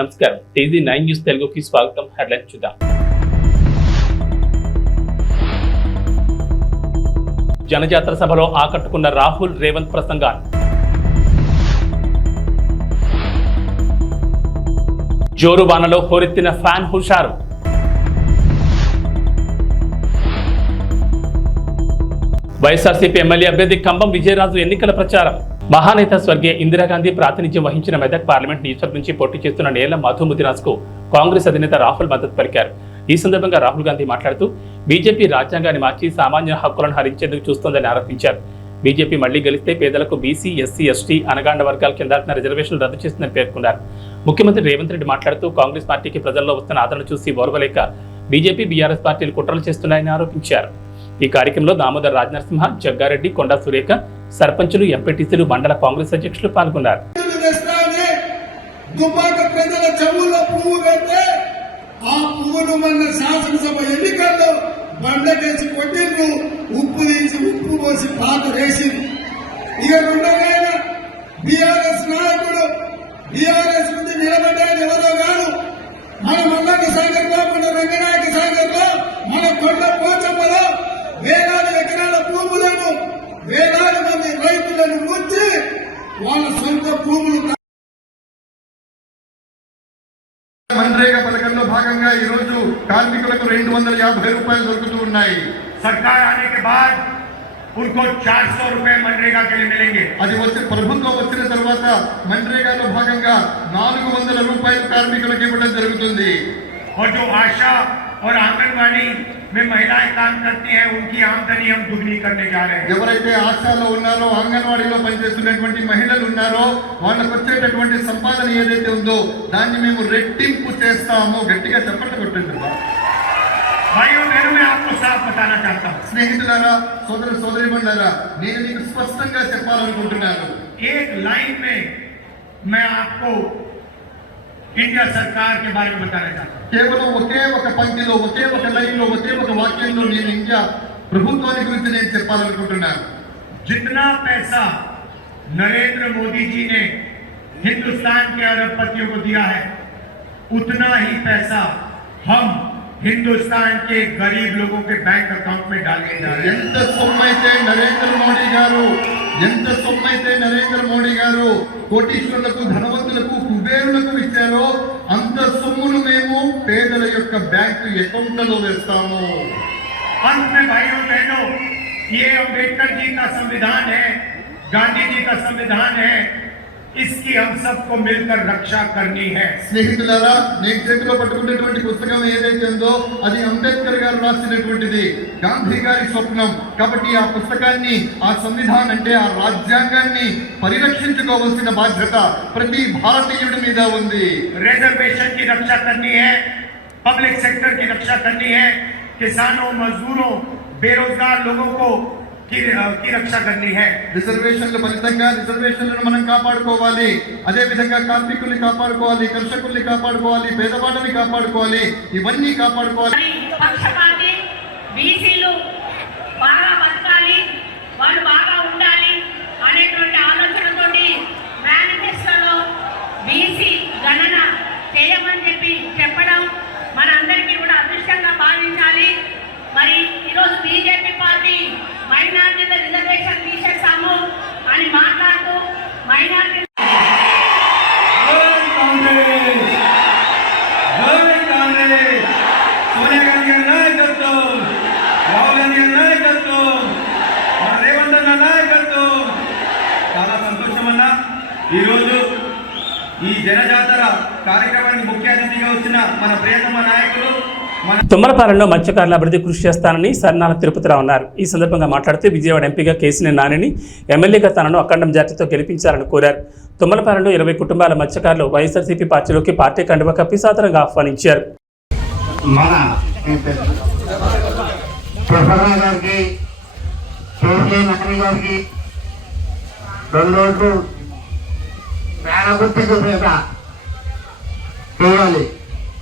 నమస్కారం TG9 news తెలుగుకి స్వాగతం. హెడ్లైన్ చూద్దాం. జనజాతర సభలో ఆకట్టుకున్న రాహుల్ రేవంత్ ప్రసంగాలు. జోరు వానలో హోరెత్తిన ఫ్యాన్ హుషారు. వైఎస్ఆర్సీపీ ఎమ్మెల్యే అభ్యర్థి కంబం విజయరాజు ఎన్నికల ప్రచారం. మహానేత స్వర్గీయ ఇందిరాగాంధీ ప్రాతినిధ్యం వహించిన మెదక్ పార్లమెంట్ నియోజకవర్గం నుంచి పోటీ చేస్తున్న నేల మధుముదిరాజ్కు కాంగ్రెస్ అధినేత రాహుల్ మద్దతు పలికారు. ఈ సందర్భంగా రాహుల్ గాంధీ మాట్లాడుతూ బీజేపీ రాజ్యాంగాన్ని మార్చి సామాన్య హక్కులను హరించేందుకు చూస్తోందని ఆరోపించారు. బీజేపీ మళ్లీ గెలిస్తే పేదలకు బీసీ, ఎస్సీ, ఎస్టీ, అనగాండ వర్గాల కింద రిజర్వేషన్లు రద్దు చేస్తుందని పేర్కొన్నారు. ముఖ్యమంత్రి రేవంత్ రెడ్డి మాట్లాడుతూ కాంగ్రెస్ పార్టీకి ప్రజల్లో వస్తున్న ఆదరణ చూసి ఓర్వలేక బీజేపీ, బీఆర్ఎస్ పార్టీలు కుట్రలు చేస్తున్నాయని ఆరోపించారు. ఈ కార్యక్రమంలో దామోదర్ రాజనరసింహ, జగ్గారెడ్డి, కొండా సురేఖ, సర్పంచులు, ఎంపీటీసీలు, మండల కాంగ్రెస్ అధ్యక్షులు పాల్గొన్నారు. వేలాది ఎకరాల భూములను, వేలాది మంది రైతులను ముంచి వాళ్ళ సొంత భూములు. मनरेगा పథకంలో భాగంగా ఈ రోజు కార్మికులకు 250 రూపాయలు దొరుకుతూ ఉన్నాయి. सरकार आने के बाद उनको 400 रुपए मनरेगा के लिए मिलेंगे. అది వచ్చి ప్రభుత్వం వచ్చిన తర్వాత मनरेगाలో భాగంగా 400 రూపాయలు కార్మికులకు ఇవ్వడం జరుగుతుంది. और जो आशा और आंगनवाड़ी में महिलाएं काम करती हैं, उनकी आमदनी हम दुगनी करने जा रहे हैं. ఎవరైతే ఆశాలో ఉన్నారో, అంగన్వాడీలో పనిచేస్తున్నటువంటి మహిళలు ఉన్నారో వాళ్ళకు వచ్చేటటువంటి సంపాదన ఏదైతే ఉందో దాన్ని మేము రెట్టింపు చేస్తాము. గట్టిగా చప్పట్లు కొట్టండి. भाइयों बहनों, मैं आपको साफ बताना चाहता हूँ. స్నేహితులారా, సోదర సోదరీమణులారా, నేను మీకు స్పష్టంగా చెప్పాలనుకుంటున్నాను. एक लाइन में मैं आपको इंडिया सरकार के बारे में बताना चाहता हूँ. కేవలం ఒకే ఒక పంక్తిలో, ఒకే ఒక లైన్లో, ఒకే ఒక వాక్యంలో నేను ఇండియా ప్రభుత్వాన్ని గురించి నేను చెప్పాలనుకుంటున్నాను. जितना पैसा नरेंद्र मोदी जी ने हिंदुस्तान के अरबपतियों को दिया है, उतना ही पैसा हम हिंदुस्तान के गरीब लोगों के बैंक अकाउंट में डालने जा रहे हैं. ఎంత సొమ్మైతే నరేంద్ర మోడీ గారు కోటీశ్వరులకు, ధనవంతులకు, కుబేరులకు ఇచ్చారో అంత సొమ్మును మేము పేదల యొక్క బ్యాంకు అకౌంట్లలో వేస్తాము. अंत में भाइयों बहनों, ये अम्बेडकर जी का संविधान है, गांधी जी का संविधान है, इसकी हम सबको मिलकर रक्षा करनी है. స్నేహితులారా, నేను చేతిలో పట్టుకున్నటువంటి పుస్తకం ఏదైతే ఉందో అది అంబేద్కర్ గారు రాసినటువంటిది, గాంధీ గారి స్వప్నం. కాబట్టి ఆ పుస్తకాన్ని, ఆ సంవిధానం అంటే ఆ రాజ్యాంగాన్ని పరిరక్షించుకోవాల్సిన బాధ్యత ప్రతి భారతీయుడి మీద ఉంది. रिजर्वेशन की रक्षा करनी है, पब्लिक सेक्टर की रक्षा करनी है, किसानों, मजदूरों, बेरोजगार लोगों को की रक्षा करनी है. రిజర్వేషన్ల ఫలితంగా రిజర్వేషన్లను మనం కాపాడుకోవాలి. అదే విధంగా కార్మికుల్ని కాపాడుకోవాలి, కర్షకుల్ని కాపాడుకోవాలి, పేదవాళ్ళని కాపాడుకోవాలి. ఇవన్నీ కాపాడుకోవాలి. పక్షపాతి బీసీలు బాగా బతకాలి, వాళ్ళు బాగా ఉండాలి అనేటువంటి ఆలోచనతోటి మేనిఫెస్టోలో బీసీ గణన చేయమని చెప్పడం మనందరికీ కూడా అదృష్టంగా భావించాలి. మరి ఈరోజు బీజేపీ పార్టీ మైనార్టీల రిజర్వేషన్ తీసేస్తాము అని మాట్లాడుతూ మైనార్టీ సోనియా గాంధీ గారి నాయకత్వం, రాహుల్ గాంధీ గారి నాయకత్వం, మన రేవంత్ అన్న నాయకత్వం. చాలా సంతోషం అన్న. ఈరోజు ఈ జనజాతర కార్యక్రమానికి ముఖ్య అతిథిగా వచ్చిన మన ప్రియతమ నాయకులు తుమ్మలపాలెంలో మత్స్యకారుల అభివృద్ధి కృషి చేస్తానని సర్నాల తిరుపతిరావు అన్నారు. ఈ సందర్భంగా మాట్లాడుతూ విజయవాడ ఎంపీగా కేసీఆర్ నానిని, ఎమ్మెల్యేగా తనను అఖండం జాతితో గెలిపించాలని కోరారు. తుమ్మలపాలెంలో 20 కుటుంబాల మత్స్యకారులు వైఎస్ఆర్సీపీ పార్టీలోకి పార్టీ కండువా కప్పి సాదరంగా ఆహ్వానించారు.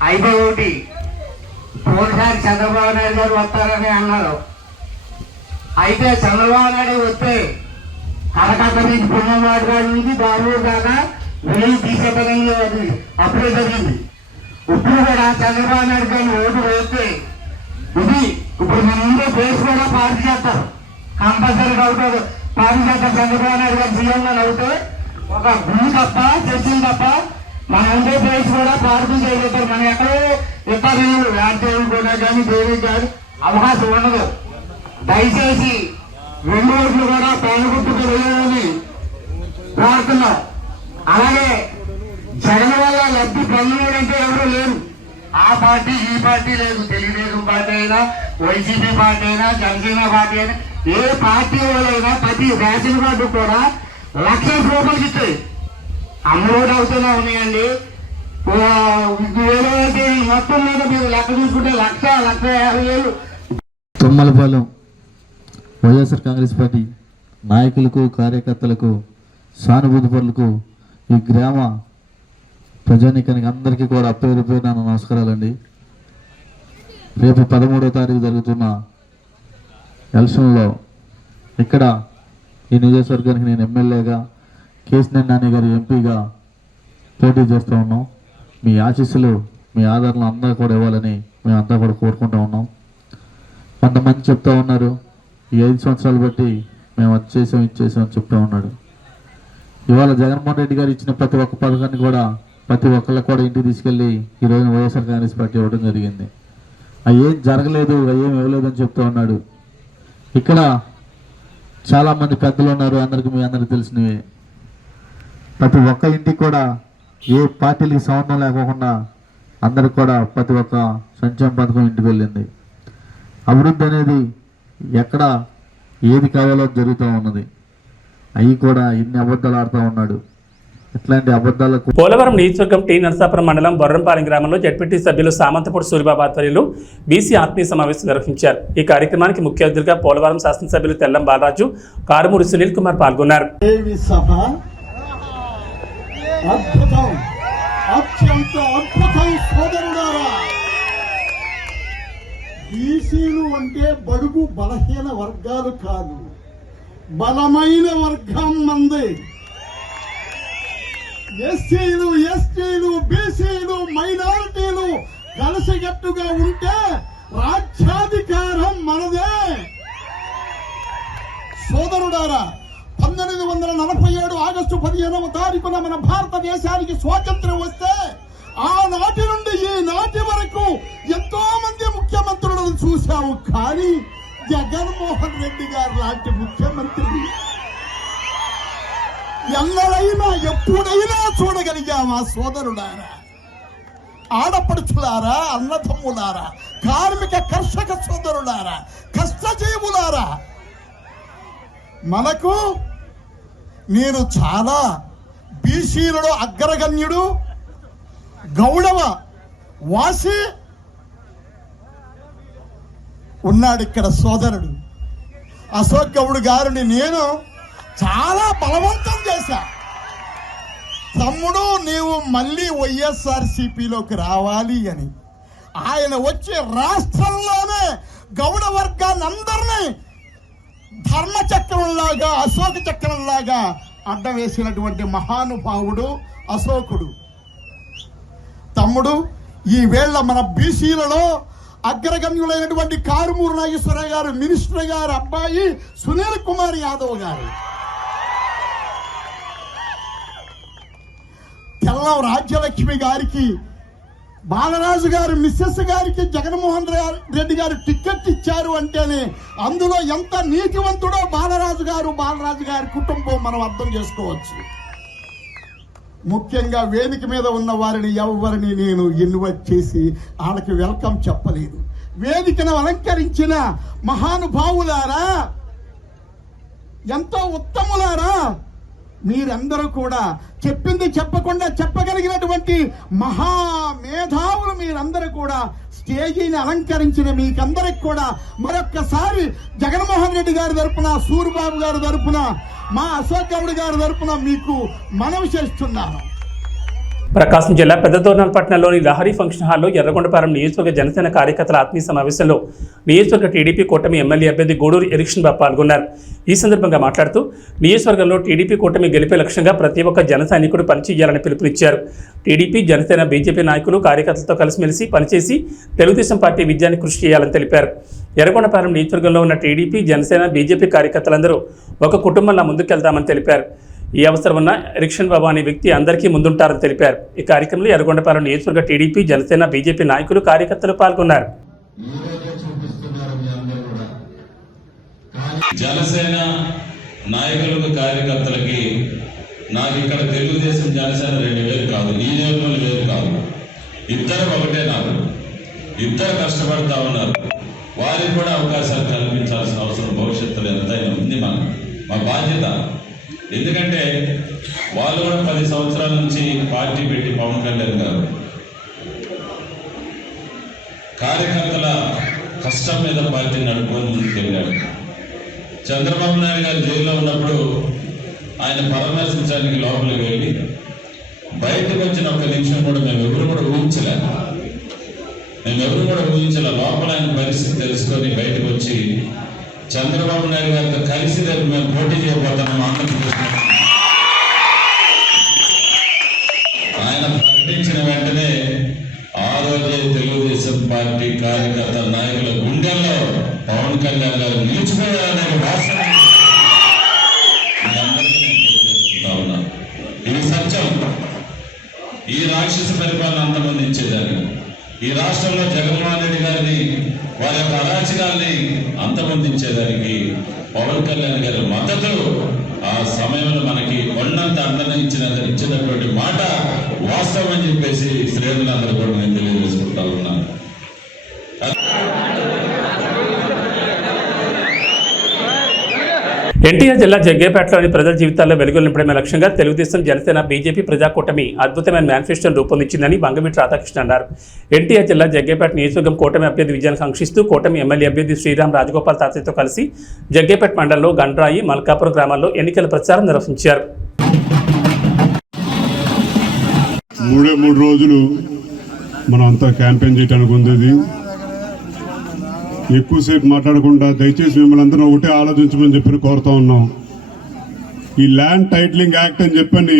అయితే ఒకటి పోయినసారి చంద్రబాబు నాయుడు గారు వస్తారని అన్నారు. అయితే చంద్రబాబు నాయుడు వస్తే కలకత్తా నుంచి పుణ్యవాడి గారి నుంచి బాబు దాకా వీళ్ళు తీసేపడంలో అది అప్పుడే జరిగింది. ఇప్పుడు కూడా చంద్రబాబు నాయుడు గారిని ఓటు వేస్తే ఇది ఇప్పుడు మన ముందు కేసు కూడా పార్టీ చేస్తారు, కంపల్సరీగా అవుతారు. పార్టీ చేస్తారు. చంద్రబాబు నాయుడు గారు సీఎంగా అవుతే ఒక గుడి తప్ప చర్చలు తప్ప మన ఆంధ్రప్రదేశ్ కూడా పార్టీ చేయగలుగుతారు. మన ఎక్కడో ఇతర వ్యాఖ్యలు కూడా కానీ దేవి కానీ అవకాశం ఉండదు. దయచేసి 2 ఓట్లు కూడా పాల్గొట్టుకు వెళ్ళాలని కోరుతున్నాం. అలాగే జగన్ వల్ల లబ్ధి పొందడంటే ఎవరు లేరు. ఆ పార్టీ ఈ పార్టీ లేదు. తెలుగుదేశం పార్టీ అయినా, వైసీపీ పార్టీ అయినా, జనసేన పార్టీ అయినా, ఏ పార్టీ వాళ్ళైనా ప్రతి రేషన్ కార్డు కూడా 1,00,000 రూపాయలకి ఇస్తాయి. అమౌంట్ అవుతూనే ఉన్నాయండి. మొత్తం మీద మీరు లెక్క చూసుకుంటే 1,50,000 తుమ్మలపాలెం వైఎస్ఆర్ కాంగ్రెస్ పార్టీ నాయకులకు, కార్యకర్తలకు, సానుభూతి పరులకు, ఈ గ్రామ ప్రజానీకానికి అందరికీ కూడా పేరు పేరు నా నమస్కారాలండి. రేపు 13వ తారీఖు జరుగుతున్న ఎలక్షన్లో ఇక్కడ ఈ నియోజకవర్గానికి నేను ఎమ్మెల్యేగా, కేసీఆర్ నాని గారు ఎంపీగా పోటీ చేస్తూ ఉన్నాం. మీ ఆశీస్సులు, మీ ఆదరణ అందరూ కూడా ఇవ్వాలని మేమంతా కూడా కోరుకుంటూ ఉన్నాం. కొంతమంది చెప్తా ఉన్నారు, ఈ 5 సంవత్సరాలు బట్టి మేము అది చేసాం, ఇది చేసాం అని చెప్తూ ఉన్నాడు. ఇవాళ జగన్మోహన్ రెడ్డి గారు ఇచ్చిన ప్రతి ఒక్క పథకాన్ని కూడా ప్రతి ఒక్కళ్ళకి కూడా ఇంటికి తీసుకెళ్ళి ఈరోజు వైఎస్ఆర్ కాంగ్రెస్ పార్టీ ఇవ్వడం జరిగింది. అవి ఏం జరగలేదు, అవి ఏం ఇవ్వలేదు అని చెప్తూ ఉన్నాడు. ఇక్కడ చాలామంది పెద్దలు ఉన్నారు, మీ అందరికీ తెలిసినవి. ప్రతి ఒక్క ఇంటికి కూడా ఏ పార్టీలకి సంబంధం లేకోకుండా అందరికి కూడా ప్రతి ఒక్క సంక్షేమ పథకం ఇంటికి వెళ్ళింది. అభివృద్ధి అనేది ఎక్కడ ఏది కావాలో జరుగుతూ ఉన్నది. అవి కూడా ఇన్ని అబద్ధాలు ఆడుతూ ఉన్నాడు. ఇట్లాంటి అబద్ధాలకు పోలవరం నియోజకవర్గం టీ నరసాపురం మండలం బొర్రంపాలెం గ్రామంలో జడ్పీటీ సభ్యులు సామంతపూడి సూరిబాబు ఆధ్వర్యంలో బీసీ ఆత్మీయ సమావేశం నిర్వహించారు. ఈ కార్యక్రమానికి ముఖ్య అతిథిగా పోలవరం శాసనసభ్యులు తెల్లం బాలరాజు, కారుమూరి సునీల్ కుమార్ పాల్గొన్నారు. బీసీలు అంటే బడుగు బలహీన వర్గాలు కాదు, బలమైన వర్గం మంది. ఎస్సీలు, ఎస్టీలు, బీసీలు, మైనారిటీలు కలిసికట్టుగా ఉంటే రాజ్యాధికారం మనదే. సోదరుడారా, 1947 ఆగస్టు 15వ తారీఖున మన భారతదేశానికి స్వాతంత్ర్యం వస్తే ఆనాటి నుండి ఈనాటి వరకు ఎంతో మంది ముఖ్యమంత్రులను చూశాము. కానీ జగన్మోహన్ రెడ్డి గారు లాంటి ముఖ్యమంత్రి ఎన్నడైనా ఎప్పుడైనా చూడగలిగామా? సోదరుడారా, ఆడపడుచులారా, అన్నదమ్ములారా, కార్మిక కర్షక సోదరులారా, కష్టజీవులారా, మనకు నేను చాలా బీసీలలో అగ్రగణ్యుడు, గౌడవ వాసి ఉన్నాడు ఇక్కడ సోదరుడు అశోక్ గౌడ్ గారిని నేను చాలా బలవంతం చేశా. తమ్ముడు, నీవు మళ్ళీ వైఎస్ఆర్సీపీలోకి రావాలి అని. ఆయన వచ్చి రాష్ట్రంలోనే గౌడ వర్గాన్ని అందరినీ ధర్మచక్రంలాగా, అశోక చక్రంలాగా అడ్డవేసినటువంటి మహానుభావుడు అశోకుడు. తమ్ముడు, ఈ వేళ మన బీసీలలో అగ్రగణ్యులైనటువంటి కారుమూరి నాగేశ్వరరావు గారు, మినిస్టర్ గారు అబ్బాయి సునీల్ కుమార్ యాదవ్ గారు, తెల్లం రాజ్యలక్ష్మి గారికి, బాలరాజు గారు మిస్సెస్ గారికి జగన్మోహన్ రెడ్డి గారు టికెట్ ఇచ్చారు అంటేనే అందులో ఎంత నీతివంతుడో బాలరాజు గారి కుటుంబం మనం అర్థం చేసుకోవచ్చు. ముఖ్యంగా వేదిక మీద ఉన్న వారిని ఎవరిని నేను ఇన్వైట్ చేసి వాళ్ళకి వెల్కమ్ చెప్పలేదు. వేదికను అలంకరించిన మహానుభావులారా, ఎంతో ఉత్తములారా, మీరందరూ కూడా చెప్పింది చెప్పకుండా చెప్పగలిగినటువంటి మహామేధావులు మీరందరూ కూడా స్టేజీని అలంకరించిన మీకందరికి కూడా మరొక్కసారి జగన్మోహన్ రెడ్డి గారి తరపున, సూరిబాబు గారి తరపున, మా అశోక్ గౌడ్ గారి తరపున మీకు మనవి చేస్తున్నాను. ప్రకాశం జిల్లా పెద్దదోర్నాలపట్నంలోని లహరి ఫంక్షన్ హాల్లో ఎర్రగొండపాలెం నియోజకవర్గ జనసేన కార్యకర్తల ఆత్మీయ సమావేశంలో నియోజకవర్గ టీడీపీ కూటమి ఎమ్మెల్యే అభ్యర్థి గూడూరు ఎరిక్షన్ బాబు పాల్గొన్నారు. ఈ సందర్భంగా మాట్లాడుతూ నియోజకవర్గంలో టీడీపీ కూటమి గెలిపే లక్ష్యంగా ప్రతి ఒక్క జన సైనికుడు పనిచేయాలని పిలుపునిచ్చారు. టీడీపీ, జనసేన, బీజేపీ నాయకులు కార్యకర్తలతో కలిసిమెలిసి పనిచేసి తెలుగుదేశం పార్టీ విజయానికి కృషి చేయాలని తెలిపారు. ఎర్రగొండపాలెం నియోజకవర్గంలో ఉన్న టీడీపీ, జనసేన, బీజేపీ కార్యకర్తలందరూ ఒక కుటుంబంలా ముందుకెళ్తామని తెలిపారు. ఈ అవసరం ఉన్న ఎరిక్షన్ బాబు అనే వ్యక్తి అందరికీ ముందుంటారని తెలిపారు. ఈ కార్యక్రమంలో ఎర్రగొండపాలెం నియోజకవర్గ టీడీపీ, జనసేన, బీజేపీ నాయకులు, కార్యకర్తలు పాల్గొన్నారు. జనసేన నాయకులకు, కార్యకర్తలకి నాకు ఇక్కడ తెలుగుదేశం, జనసేన 2 వేలు కాదు, ఈ నియోజకవర్గం వేరు కాదు, ఇద్దరు ఒకటే. నాకు ఇద్దరు కష్టపడతా ఉన్నారు. వారికి కూడా అవకాశాలు కల్పించాల్సిన అవసరం భవిష్యత్తులో ఎంతైనా ఉంది. మా బాధ్యత. ఎందుకంటే వాళ్ళు కూడా 10 సంవత్సరాల నుంచి పార్టీ పెట్టి పవన్ కళ్యాణ్ గారు కార్యకర్తల కష్టం మీద పార్టీ నడుపుకొని ముందుకెళ్ళాడు. చంద్రబాబు నాయుడు గారు జైల్లో ఉన్నప్పుడు ఆయన పరామర్శించడానికి లోపలికి వెళ్ళి బయటకు వచ్చిన 1 నిమిషం కూడా మేమెవరు కూడా ఊహించలే. లోపల ఆయన పరిస్థితి తెలుసుకొని బయటకు వచ్చి చంద్రబాబు నాయుడు గారితో కలిసి రేపు మేము పోటీ చేయబోతున్నాము ఆంధ్రప్రదేశ్. ఆయన ప్రకటించిన వెంటనే ఆ రోజే తెలుగుదేశం పార్టీ కార్యకర్త నాయకుల గుండెల్లో పవన్ కళ్యాణ్ గారు నిలిచిపోయారనే వాస్తవం తెలియజేసుకుంటా ఉన్నాను. ఇది సత్యం. ఈ రాక్షస పరిపాలన అంతమందించేదాన్ని, ఈ రాష్ట్రంలో జగన్మోహన్ రెడ్డి గారిని, వారి యొక్క అరాచకాల్ని అంతమొందించేదానికి పవన్ కళ్యాణ్ గారి మద్దతు ఆ సమయంలో మనకి కొండంత అండన ఇచ్చినటువంటి మాట వాస్తవం అని చెప్పేసి శ్రేణులందరూ కూడా నేను తెలియజేసుకుంటా ఉన్నాను. ఎన్టీఆర్ జిల్లా జగ్గేపేటలోని ప్రజల జీవితాల్లో వెలుగులు నింపడమే లక్ష్యంగా తెలుగుదేశం, జనసేన, బీజేపీ ప్రజాకూటమి అద్భుతమైన మేనిఫెస్టోను రూపొందించిందని వంగవీటి రాధాకృష్ణ అన్నారు. ఎన్టీఆర్ జిల్లా జగ్గేపేట నియోజకవర్గం కూటమి అభ్యర్థి విజయాన్ని కాంక్షిస్తూ కూటమి ఎమ్మెల్యే అభ్యర్థి శ్రీరామ్ రాజగోపాల్ తాతయ్యతో కలిసి జగ్గేపేట మండలంలో గండ్రాయి, మల్కాపురం గ్రామాల్లో ఎన్నికల ప్రచారం నిర్వహించారు. 3 రోజులు మనం అంతా క్యాంపెయిన్ చేయడానికి ఉంది. ఎక్కువసేపు మాట్లాడకుండా దయచేసి మిమ్మల్ని అందరూ ఒకటే ఆలోచించమని చెప్పి కోరుతా ఉన్నాం. ఈ ల్యాండ్ టైటిలింగ్ యాక్ట్ అని చెప్పని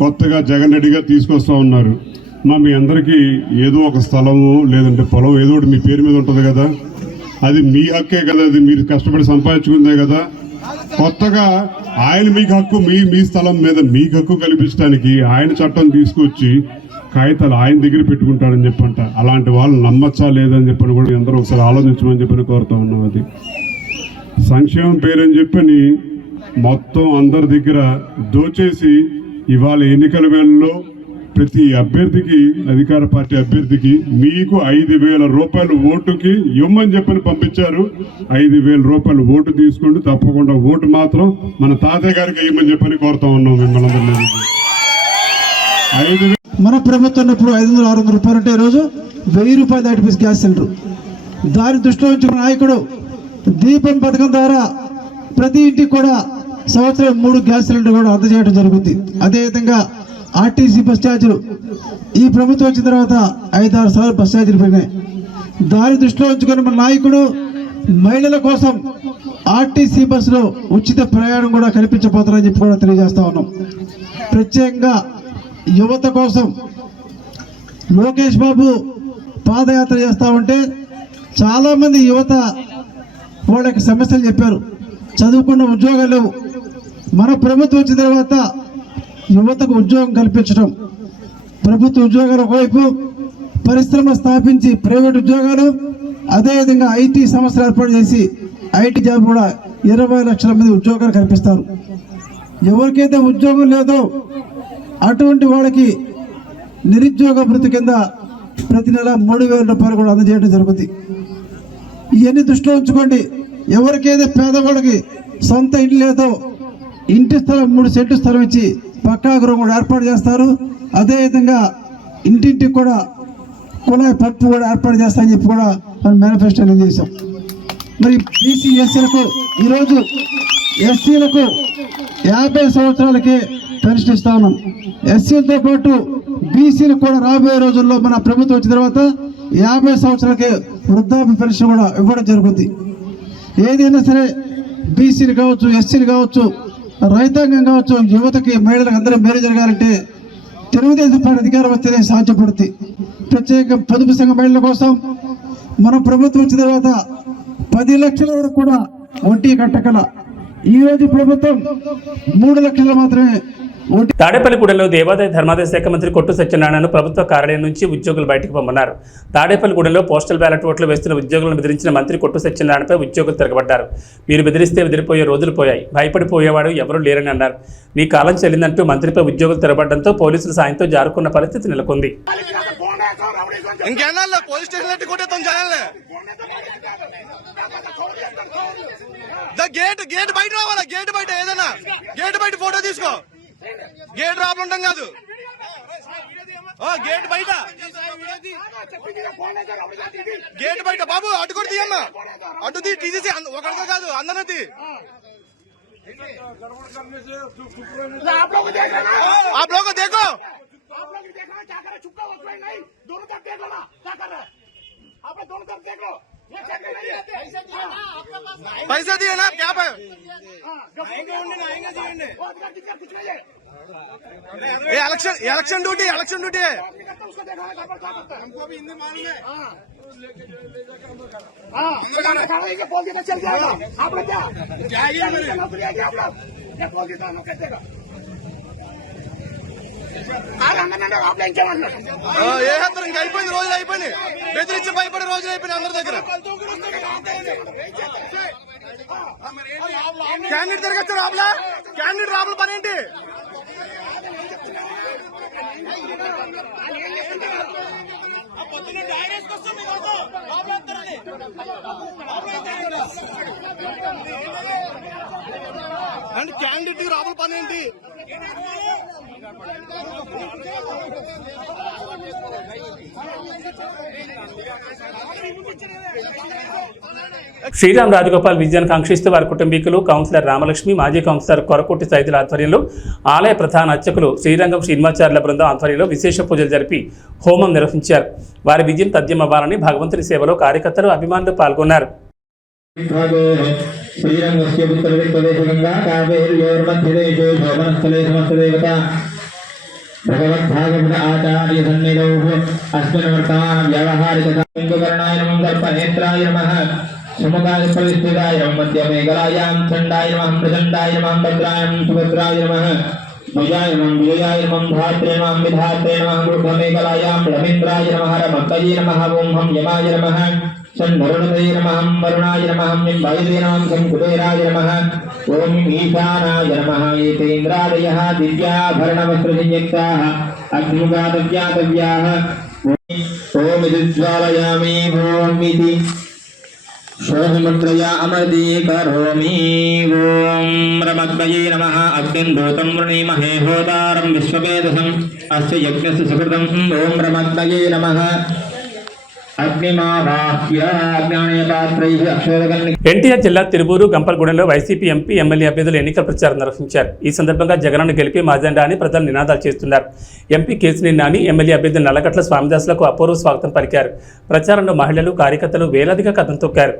కొత్తగా జగన్ రెడ్డి గారు తీసుకొస్తా ఉన్నారు. మీ అందరికీ ఏదో ఒక స్థలము లేదంటే పొలం ఏదో ఒకటి మీ పేరు మీద ఉంటుంది కదా, అది మీ హక్కే కదా, అది మీరు కష్టపడి సంపాదించుకుందే కదా. కొత్తగా ఆయన మీకు హక్కు, మీ స్థలం మీద మీకు హక్కు కల్పించడానికి ఆయన చట్టం తీసుకొచ్చి కాగితాలు ఆయన దగ్గర పెట్టుకుంటాడని చెప్పంట. అలాంటి వాళ్ళు నమ్మచ్చా లేదని చెప్పని కూడా అందరూ ఒకసారి ఆలోచించమని చెప్పని కోరుతా ఉన్నాం. అది సంక్షేమం పేరని చెప్పని మొత్తం అందరి దగ్గర దోచేసి ఇవాళ ఎన్నికల వేళల్లో ప్రతి అభ్యర్థికి, అధికార పార్టీ అభ్యర్థికి మీకు 5,000 రూపాయలు ఓటుకి ఇవ్వమని చెప్పని పంపించారు. 5,000 రూపాయలు ఓటు తీసుకోండి, తప్పకుండా ఓటు మాత్రం మన తాతయ్య గారికి ఇవ్వమని చెప్పని కోరుతా ఉన్నాం మిమ్మల్ని అందరినీ. మన ప్రభుత్వం ఉన్నప్పుడు 500-600 రూపాయలు ఉంటే ఈరోజు 1000 రూపాయలు దాటిపోయి గ్యాస్ సిలిండర్. దాని దృష్టిలో ఉంచుకున్న నాయకుడు దీపం పథకం ద్వారా ప్రతి ఇంటికి కూడా సంవత్సరం 3 గ్యాస్ సిలిండర్ కూడా అందజేయడం జరుగుతుంది. అదేవిధంగా ఆర్టీసీ బస్ ఛార్జీలు ఈ ప్రభుత్వం వచ్చిన తర్వాత 5-6 సార్లు బస్ ఛార్జీలు పెరిగినాయి. దాని దృష్టిలో ఉంచుకుని మన నాయకుడు మహిళల కోసం ఆర్టీసీ బస్సులో ఉచిత ప్రయాణం కూడా కల్పించబోతున్నారని చెప్పి కూడా తెలియజేస్తా ఉన్నాం. ప్రత్యేకంగా యువత కోసం లోకేష్ బాబు పాదయాత్ర చేస్తూ ఉంటే చాలామంది యువత వాళ్ళకి సమస్యలు చెప్పారు. చదువుకున్న ఉద్యోగాలు లేవు. మన ప్రభుత్వం వచ్చిన తర్వాత యువతకు ఉద్యోగం కల్పించడం, ప్రభుత్వ ఉద్యోగాలు ఒకవైపు, పరిశ్రమ స్థాపించి ప్రైవేట్ ఉద్యోగాలు, అదేవిధంగా ఐటీ సంస్థలు ఏర్పాటు చేసి ఐటీ జాబ్ కూడా 20 లక్షల మంది ఉద్యోగాలు కల్పిస్తారు. ఎవరికైతే ఉద్యోగం లేదో అటువంటి వాళ్ళకి నిరుద్యోగ భృతి కింద ప్రతి నెల 3,000 రూపాయలు కూడా అందజేయడం జరుగుతుంది. ఇవన్నీ దృష్టిలో ఉంచుకోండి. ఎవరికైతే పేదవాళ్ళకి సొంత ఇంటి లేదో ఇంటి స్థలం 3 సెంట్లు స్థలం ఇచ్చి పక్కా గృహం కూడా ఏర్పాటు చేస్తారు. అదేవిధంగా ఇంటింటికి కూడా కుళాయి పట్టు కూడా ఏర్పాటు చేస్తామని చెప్పి కూడా మనం మేనిఫెస్టోలో చేశాం. మరి బీసీ ఎస్సీలకు ఈరోజు ఎస్సీలకు 50 సంవత్సరాలకే పెన్షన్ ఇస్తా ఉన్నాం. ఎస్సీలతో పాటు బీసీలు కూడా రాబోయే రోజుల్లో మన ప్రభుత్వం వచ్చిన తర్వాత 50 సంవత్సరాలకే వృద్ధాప్య పెన్షన్ కూడా ఇవ్వడం జరుగుతుంది. ఏదైనా సరే బీసీలు కావచ్చు, ఎస్సీలు కావచ్చు, రైతాంగం కావచ్చు, యువతకి, మహిళలకు అందరూ మేలు జరగాలంటే తెలుగుదేశం పార్టీ అధికారం వస్తేనే సాధ్యపడుతుంది. ప్రత్యేక పొదుపు సంఘ మహిళల కోసం మన ప్రభుత్వం వచ్చిన తర్వాత 10 లక్షల వరకు కూడా వడ్డీ కట్టగల ఈ రోజు ప్రభుత్వం 3 లక్షలు మాత్రమే వడ్డీ. తాడేపల్లిగూడెంలో దేవాదాయ ధర్మాదాయ శాఖ మంత్రి కొట్టు సత్యనారాయణను ప్రభుత్వ కార్యాలయం నుంచి ఉద్యోగులు బయటకు పంపన్నారు. తాడేపల్లిగూడెంలో పోస్టల్ బ్యాలెట్ ఓట్లు వేస్తున్న ఉద్యోగులను బెదిరించిన మంత్రి కొట్టు సత్యనారాయణపై ఉద్యోగులు తిరగబడ్డారు. మీరు బెదిరిస్తే బెదిరిపోయే రోజులు పోయాయి, భయపడిపోయేవాడు ఎవరూ లేరని అన్నారు. మీ కాలం చెల్లిందంటూ మంత్రిపై ఉద్యోగులు తిరగబడడంతో పోలీసుల సాయంతో జారుకున్న పరిస్థితి నెలకొంది. గేట్ బయట రావాలా, గేట్ బయట ఏదైనా గేట్ బయట ఫోటో తీసుకో, గేట్ రాబడి ఉంటాం కాదు, గేట్ బయట, గేట్ బయట బాబు అటు కూడా తీయమ్మా, అటు తీసేసి ఒకరితో కాదు అందరినీ आप लोग देखो पैसा दिए ना क्या पे इलेक्शन ड्यूटी है, हमको भी हिंदी मालूम है। ఇంకా అయిపోయింది, రోజులు అయిపోయినాయి, బెదిరించి భయపడే రోజులు అయిపోయినాయి అందరి దగ్గర. క్యాండిడేట్ తిరగచ్చారు ఆపలా, క్యాండిడేట్ రాబుల పని ఏంటి? అంటే క్యాండిడేట్ రాబుల పని ఏంటి? శ్రీరామ్ రాజగోపాల్ విజయాన్ని కాంక్షిస్తూ వారి కుటుంబీకులు, కౌన్సిలర్ రామలక్ష్మి, మాజీ కౌన్సిలర్ కొరకోటి సైదుల ఆధ్వర్యంలో ఆలయ ప్రధాన అర్చకులు శ్రీరంగం శ్రీనివాచార్యుల బృందం ఆధ్వర్యంలో విశేష పూజలు జరిపి హోమం నిర్వహించారు. వారి విజయం తథ్యమవ్వాలని భగవంతుని సేవలో కార్యకర్తలు, అభిమానులు పాల్గొన్నారు. శ్రీరంగస్య ఉత్తరదిక్ప్రదేశగంగా కావేర్యోర్మధ్యదేశే శోభనస్థలే సమస్తదేవత భగవద్భాగవత ఆచార్య సన్నిధౌ అస్మిన్ వర్తమాన వ్యవహారికత లింగకర్ణాయ నమః కల్పనేత్రాయ నమః సుముఖాయ ప్రవిష్టితాయ నమః మధ్యమేకలాయాం చండాయ నమః ప్రచండాయ నమః భద్రాయ నమః సుభద్రాయ నమః భుజాయ నమః విజయాయ నమః ధాత్రే నమః విధాత్రే నమః వృద్ధమేకలాయాం రవీంద్రాయ నమః రమత్తయే నమః ఓం హం యమాయ నమః వరుణాయ నమః వరుణాయ నమః వాయువే నమః సంకుబేరాయ నమః ఓం ఈశానాయ నమః ఏతేంద్రాదయః దివ్యాభరణవస్త్రసంయుక్తాః అగ్నిముఖాదవ్యాతవ్యాః ఓం విద్జ్వాలయామి ఓం ఇతి శోభముద్రయా అమృతీకరోమి ఓం రమద్వయే నమః అగ్నిం దూతం వృణీమహే హోతారం విశ్వవేదసం అస్య యజ్ఞస్య సుకృతం ఓం రమద్వయే నమః. ఎన్టీఆర్ జిల్లా తిరువూరు గంపలగూడెంలో వైసీపీ ఎంపీ, ఎమ్మెల్యే అభ్యర్థులు ఎన్నికల ప్రచారం నిర్వహించారు. ఈ సందర్భంగా జగన్ను గెలిపి మాజెండా అని ప్రజలు నినాదాలు చేస్తున్నారు. ఎంపీ కేశినేని నాని, ఎమ్మెల్యే అభ్యర్థులు నల్లగట్ల స్వామిదాసులకు అపూర్వ స్వాగతం పలికారు. ప్రచారంలో మహిళలు, కార్యకర్తలు వేలాదిగా కథం తొక్కారు.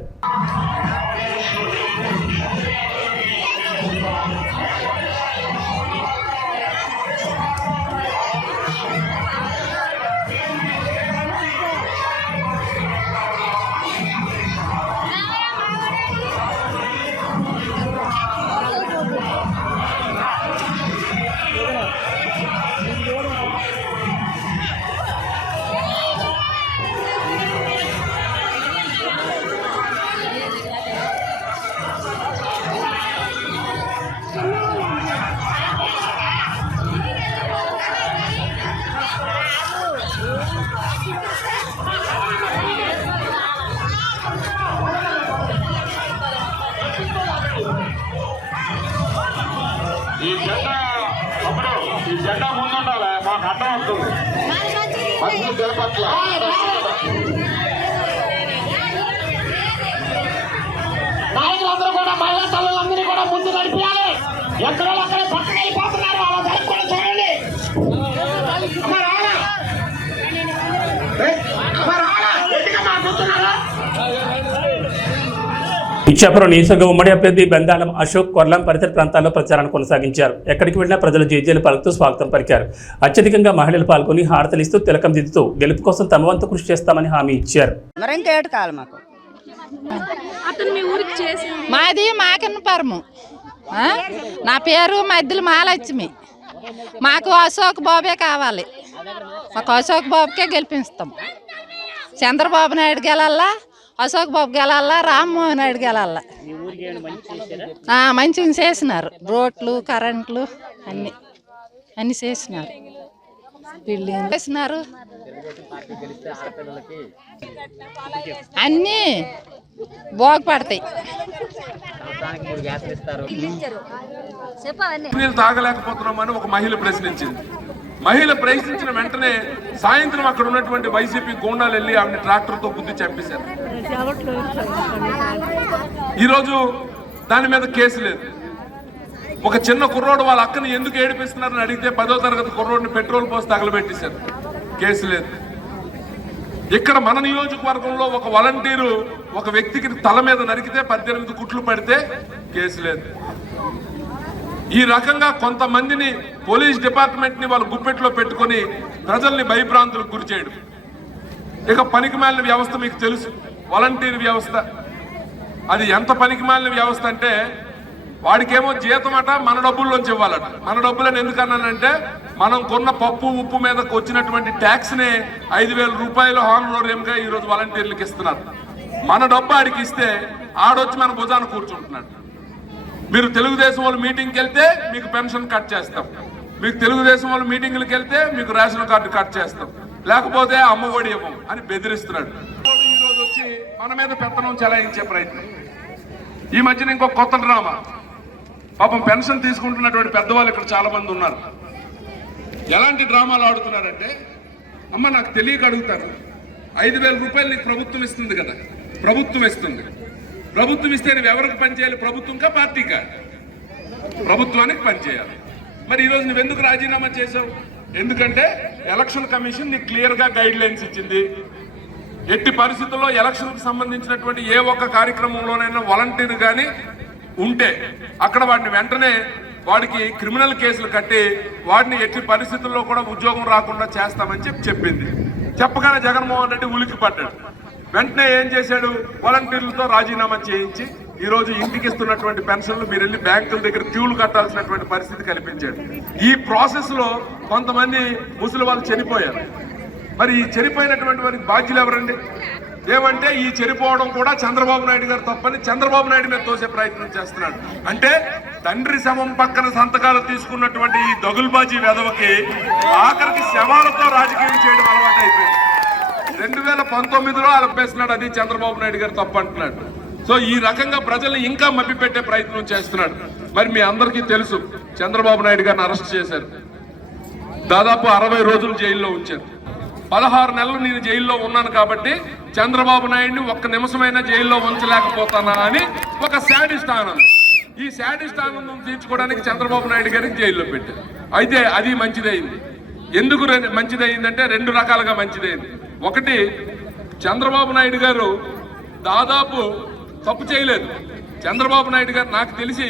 ఈ జెండా ముందుండాలి, మాకు అడ్డం వస్తుంది. నాయకులందరూ కూడా మహిళా తల్లులందరినీ కూడా ముందు నడిపించాలి. ఎక్కడో అక్కడ పక్కన వెళ్ళిపోతున్నారు, వాళ్ళ కూడా చూడండి. ఇచ్చాపురం నియోజకవర్గ ఉమ్మడి అభ్యర్థి బెందాలం అశోక్ కొర్లం పరిసర ప్రాంతాల్లో ప్రచారాన్ని కొనసాగించారు. ఎక్కడికి వెళ్లినా ప్రజలు జేజేలు పలుకుతూ స్వాగతం పలికారు. అత్యధికంగా మహిళలు పాల్గొని హారతలిస్తూ తిలకం దిద్దుతూ గెలుపు కోసం తమ వంతు కృషి చేస్తామని హామీ ఇచ్చారు. మాది మాకన్నపురము. నా పేరు మధ్యలో మహాలక్ష్మి. మాకు అశోక్ బాబే కావాలి. మాకు అశోక్ బాబుకే గెలిపిస్తాం. చంద్రబాబు నాయుడు గెలల్లా, అశోక్ బాబు గెలల్లా, రామ్మోహన్ నాయుడు గెలల్లా. మంచిగా చేసినారు. రోడ్లు, కరెంట్లు అన్నీ చేసినారు. బిల్డింగ్ చేసినారు. అన్నీ బాగుపడతాయి. నీళ్ళు తాగలేకపోతున్నామని ఒక మహిళ ప్రశ్నించింది. మహిళ ప్రశ్నించిన వెంటనే సాయంత్రం అక్కడ ఉన్నటువంటి వైసీపీ గూండాలు వెళ్ళి ఆవిడ ట్రాక్టర్తో గుద్ది చంపేశారు. ఈరోజు దాని మీద కేసు లేదు. ఒక చిన్న కుర్రోడు వాళ్ళ అక్కని ఎందుకు ఏడిపిస్తున్నారని అడిగితే 10వ తరగతి కుర్రోడిని పెట్రోల్ పోసి తగలబెట్టేశారు. కేసు లేదు. ఇక్కడ మన నియోజకవర్గంలో ఒక వాలంటీరు ఒక వ్యక్తికి తల మీద నరికితే 18 కుట్లు పడితే కేసు లేదు. ఈ రకంగా కొంతమందిని పోలీస్ డిపార్ట్మెంట్ ని వాళ్ళు గుప్పెట్లో పెట్టుకుని ప్రజల్ని భయభ్రాంతులకు గురి చేయడం. ఇక పనికిమాలిన వ్యవస్థ మీకు తెలుసు, వాలంటీర్ వ్యవస్థ. అది ఎంత పనికిమాలిన వ్యవస్థ అంటే వాడికేమో జీతం అట మన డబ్బుల్లోంచి ఇవ్వాలట. మన డబ్బులని ఎందుకన్నానంటే మనం కొన్న పప్పు ఉప్పు మీదకి వచ్చినటువంటి ట్యాక్స్ నే 5,000 రూపాయలు హానరోరియంగా ఈరోజు వాలంటీర్లకు ఇస్తున్నారు. మన డబ్బు ఆడికి ఇస్తే ఆడొచ్చి మన భుజాన కూర్చుంటున్నాడు. మీరు తెలుగుదేశం వాళ్ళు మీటింగ్కి వెళ్తే మీకు పెన్షన్ కట్ చేస్తాం, మీకు తెలుగుదేశం వాళ్ళు మీటింగ్లకు వెళ్తే మీకు రేషన్ కార్డు కట్ చేస్తాం, లేకపోతే అమ్మఒడి ఇవ్వం అని బెదిరిస్తున్నాడు. ఈరోజు వచ్చి మన మీద పెత్తనం చెలాయించే ప్రయత్నం. ఈ మధ్యన ఇంకో కొత్త డ్రామా. పాపం పెన్షన్ తీసుకుంటున్నటువంటి పెద్దవాళ్ళు ఇక్కడ చాలా మంది ఉన్నారు. ఎలాంటి డ్రామాలు ఆడుతున్నారంటే, అమ్మ నాకు తెలియక అడుగుతాను, 5,000 రూపాయలు నీకు ప్రభుత్వం ఇస్తుంది కదా, ప్రభుత్వం ఇస్తుంది. ప్రభుత్వం ఇస్తే నువ్వు ఎవరికి పనిచేయాలి? ప్రభుత్వంకా పార్టీకా? ప్రభుత్వానికి పనిచేయాలి. మరి ఈరోజు నువ్వెందుకు రాజీనామా చేసావు? ఎందుకంటే ఎలక్షన్ కమిషన్ నీకు క్లియర్గా గైడ్ లైన్స్ ఇచ్చింది. ఎట్టి పరిస్థితుల్లో ఎలక్షన్కి సంబంధించినటువంటి ఏ ఒక్క కార్యక్రమంలోనైనా వాలంటీర్ కానీ ఉంటే అక్కడ వాడిని వెంటనే వాడికి క్రిమినల్ కేసులు కట్టి వాడిని ఎట్టి పరిస్థితుల్లో కూడా ఉద్యోగం రాకుండా చేస్తామని చెప్పింది. చెప్పగానే జగన్మోహన్ రెడ్డి ఉలికి పడ్డాడు. వెంటనే ఏం చేశాడు? వాలంటీర్లతో రాజీనామా చేయించి ఈరోజు ఇంటికి ఇస్తున్నటువంటి పెన్షన్లు మీరు వెళ్ళి బ్యాంకుల దగ్గర క్యూలు కట్టాల్సినటువంటి పరిస్థితి కల్పించాడు. ఈ ప్రాసెస్ లో కొంతమంది ముసలి వాళ్ళు చనిపోయారు. మరి ఈ చనిపోయినటువంటి వారికి బాధ్యులు ఎవరండి? ఏమంటే ఈ చనిపోవడం కూడా చంద్రబాబు నాయుడు గారు తప్పని చంద్రబాబు నాయుడు మీద తోసే ప్రయత్నం చేస్తున్నాడు. అంటే తండ్రి శవం పక్కన సంతకాలు తీసుకున్నటువంటి ఈ దగుల్బాజీ వెధవకి ఆఖరికి శవాలతో రాజకీయం చేయడం అలవాటు అయిపోయింది. 2019లో అలపేస్తున్నాడు, అది చంద్రబాబు నాయుడు గారు తప్పు అంటున్నాడు. సో ఈ రకంగా ప్రజల్ని ఇంకా మభ్యపెట్టే ప్రయత్నం చేస్తున్నాడు. మరి మీ అందరికీ తెలుసు, చంద్రబాబు నాయుడు గారిని అరెస్ట్ చేశారు. దాదాపు 60 రోజులు జైల్లో ఉంచారు. 16 నెలలు నేను జైల్లో ఉన్నాను కాబట్టి చంద్రబాబు నాయుడిని ఒక్క నిమిషమైనా జైల్లో ఉంచలేకపోతానా అని ఒక శాడిస్ట్ ఆనందం. ఈ శాడిస్ట్ ఆనందం తీర్చుకోవడానికి చంద్రబాబు నాయుడు గారిని జైల్లో పెట్టారు. అయితే అది మంచిదైంది. ఎందుకు మంచిదైందంటే 2 రకాలుగా మంచిదైంది. ఒకటి, చంద్రబాబు నాయుడు గారు దాదాపు తప్పు చేయలేదు. చంద్రబాబు నాయుడు గారు నాకు తెలిసి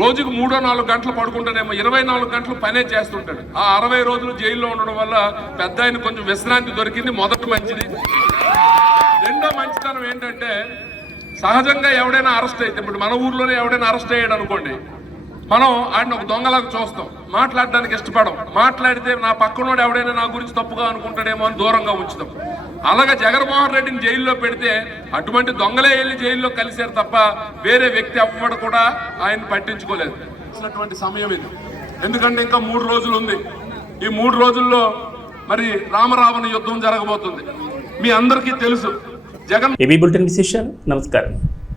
రోజుకు 3-4 గంటలు పడుకుంటానేమో, 24 గంటలు పనే చేస్తుంటాడు. ఆ 60 రోజులు జైల్లో ఉండడం వల్ల పెద్ద ఆయన కొంచెం విశ్రాంతి దొరికింది. మొదటి మంచిది. రెండో మంచితనం ఏంటంటే, సహజంగా ఎవడైనా అరెస్ట్ అయితే, ఇప్పుడు మన ఊర్లోనే ఎవడైనా అరెస్ట్ అయ్యాడు అనుకోండి, మనం ఆయన ఒక దొంగలాగా చూస్తాం, మాట్లాడడానికి ఇష్టపడం. మాట్లాడితే నా పక్కనోడు ఎవడైనా నా గురించి తప్పుగా అనుకుంటాడేమో అని దూరంగా ఉంచుతాం. అలాగే జగన్మోహన్ రెడ్డిని జైల్లో పెడితే అటువంటి దొంగలే వెళ్ళి జైల్లో కలిశారు తప్ప వేరే వ్యక్తి ఎవ్వడు కూడా ఆయన పట్టించుకోలేదు. సమయం ఇది. ఎందుకంటే ఇంకా 3 రోజులు ఉంది. ఈ 3 రోజుల్లో మరి రామరావణ యుద్ధం జరగబోతుంది. మీ అందరికీ తెలుసు. జగన్ ఏబీ బులెటిన్ విశేషాలు. నమస్కారం.